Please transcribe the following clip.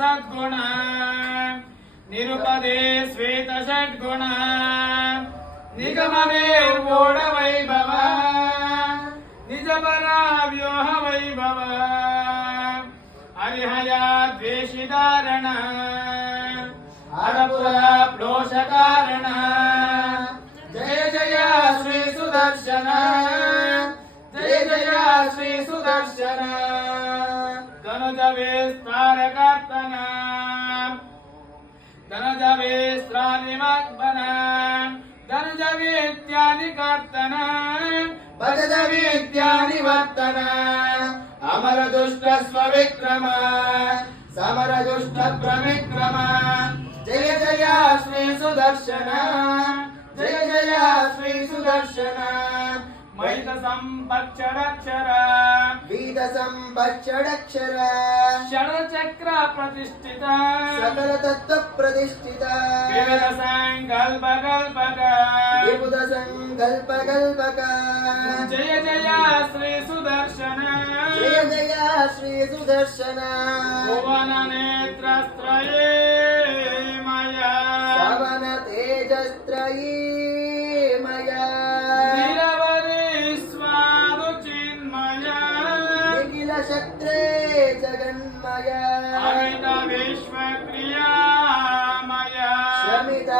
సద్గుణ నిరుపదే శ్వేత షడ్గుణ నిగమనే గోడ వైభవ నిజపరా వ్యూహ వైభవ హరిహయా ద్వేషిదారణ అరపుర ప్లోష కారణ జయ జయ శ్రీ సుదర్శన జయ జయ శ్రీ సుదర్శన. विस्तारकर्तना। धनज विस्त्रादिमग्मना धनज विद्यानि कर्तना भजज वर्तना अमर दुष्ट स्वविक्रम समर दुष्ट प्रविक्रम जय जया श्री सुदर्शन। जय जय श्री सुदर्शन। मैत संपक्षरक्षर సంభక్షడక్షర షడచక్ర ప్రతిష్ఠిత సకల తత్వ ప్రతిష్ఠిత వివిధ సంకల్ప కల్పక విబుధ సంకల్ప కల్పక జయ జయ శ్రీ సుదర్శన జయ జయ శ్రీ సుదర్శన భువన నేత్రస్త్రయే మయా సవన తేజస్త్రయీ నిఖిల శక్త్రే జగన్మయా అమిత